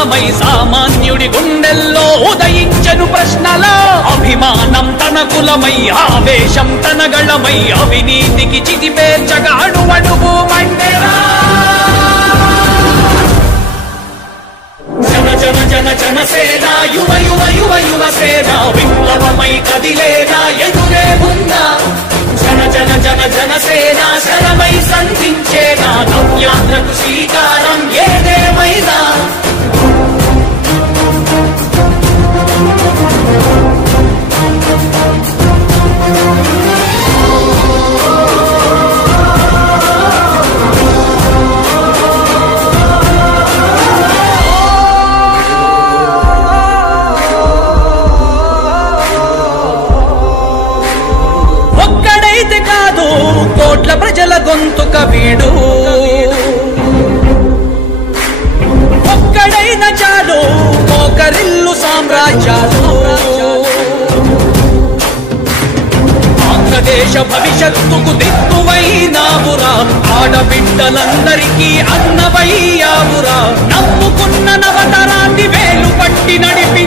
విప్లవమై సామాన్యుడి గుండెల్లో ఉదయించెను ప్రశ్నల అభిమానం తన కులమై ఆవేశం తన గళమై అవినీతికి చితిపేర్చగా అణువణువు మండెరా జన జన జన జనసేన యువ యువ యువ యువసేన విప్లవమై కదిలేనా ఎదురే ఉందా జన జన జన జనసేన శరమై సంధించేనా నవ్యాత్రకు శ్రీకారం ఏదేమైనా కోట్ల ప్రజల గొంతుక వీడు ఒక్కడైన చాలు మోకరిల్లు సామ్రాజ్యాలు ఆంధ్రదేశ భవిష్యత్తుకు దిక్కువైనావురా ఆడబిడ్డలందరికీ అన్నవయ్యావురా నమ్ముకున్న నవతరాన్ని వేలు పట్టి నడిపి